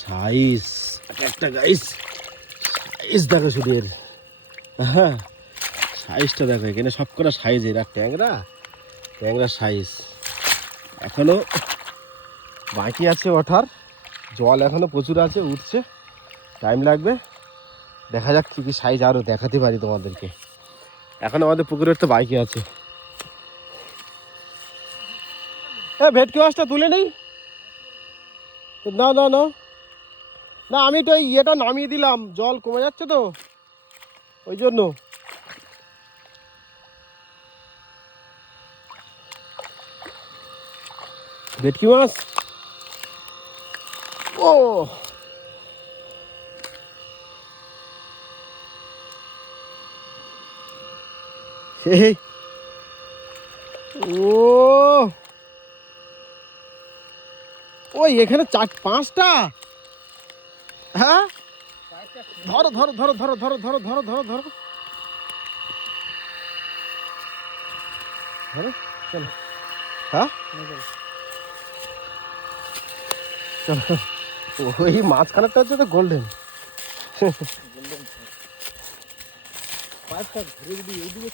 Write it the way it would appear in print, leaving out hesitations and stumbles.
Size একটা guys, size দেখো শুধু এর। হ্যাঁ, সাইজটা দেখো, এখানে সব কটা সাইজের। আর ট্যাংরা, ট্যাংরা সাইজ এখনো বাকি আছে ওঠার, জল এখনো প্রচুর আছে, উঠছে, টাইম লাগবে। দেখা যাক কি কি সাইজ আরও দেখাতে পারি তোমাদেরকে। এখন আমাদের পুকুরের তো বাকি আছে। ভেটকি মাছটা তুলে নেই, না না না না, আমি তো এই ইয়েটা নামিয়ে দিলাম, জল কমে যাচ্ছে তো ওই জন্য। ভেটকি মাছ, ও হে, ও ওই এখানে 4-5টা। হ্যাঁ, ধরো ধরো ধরো ধরো ধরো ধরো ধরো ধরো ধরো ধরো, চলো। হ্যাঁ চলো, ওই মাঝখানেরটা হচ্ছে তো গোল্ডেন। গোল্ডেন পাইপটা ঘুরে যদি এইদিকে